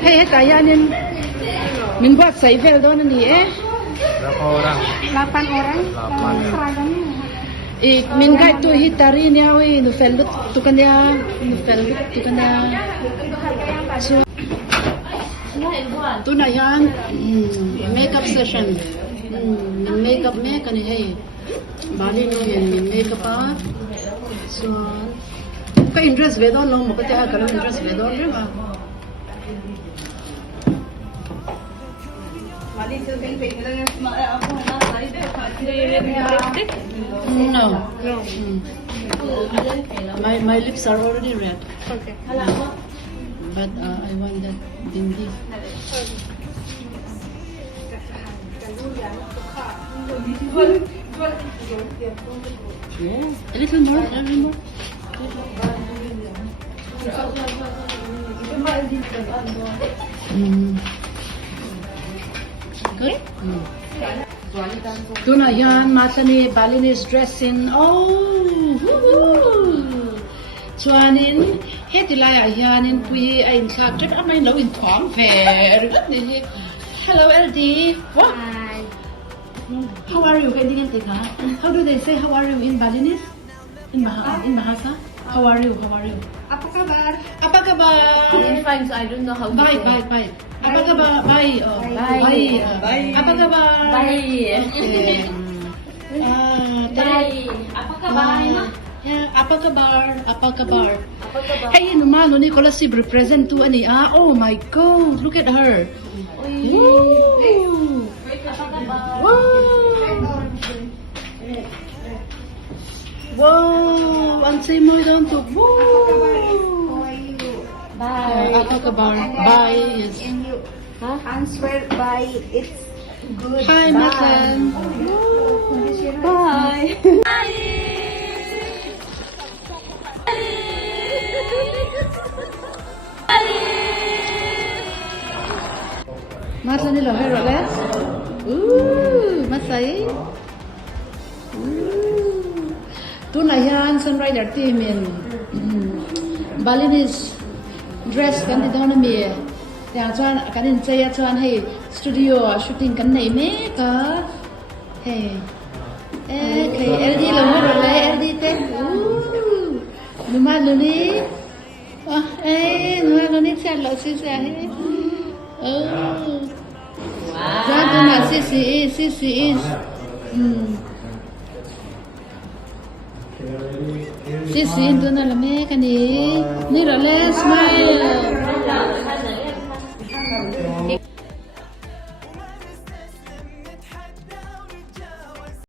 Hey, kayanin. Min buat sa ivel doon ni Berapa orang? 8 orang. 8. Seragamnya. Min guide tu hitari ni awi nu felut tu kan dia so tu na yan makeup session makeup me kan hey Bali no yan makeup pa so ka interest vedon no mo ka kalau interest vedon re ba Bali tu kan pengalaman apa nak hari tu no my lips are already red Okay. but I want that dindi yeah a little more good tu na yan mata ni Balinese dressing chuanin hetilaya hianin pui a in thak trip amai lo in thom ver ni hello LD what Hi. how are you kan how do they say how are you in Balinese in Bahasa how are you Apa kabar? apa kabar I'm fine, so I don't know how to bye say. apa kabar bye apa kabar Bye. Bye. Apa kabar? Apa kabar? Apa kabar? Hey, naman, ni ko si represent to ani. Oh my God, look at her. Woo! Apa kabar? Wow! Wow! Ang say mo doon to. How Woo! are you? Bye. Apa kabar? Bye. Yes. And you Huh? answer by it's good. Hi, Bye. Matan. Bye. Matan nila hair less. Masay. Tu na yan sunrider team in Balinese dress kan di dawn mi. Yang chuan kan in chaya chuan hey studio shooting kan nei me ka. Hey. Okay, LD lo mo ro le LD te. Numa lo ni. Numa lo ni cha lo si sa he. Oh. Wow. Jangan sisi is. Sisi itu na lame kan ni. Ni ro le smile.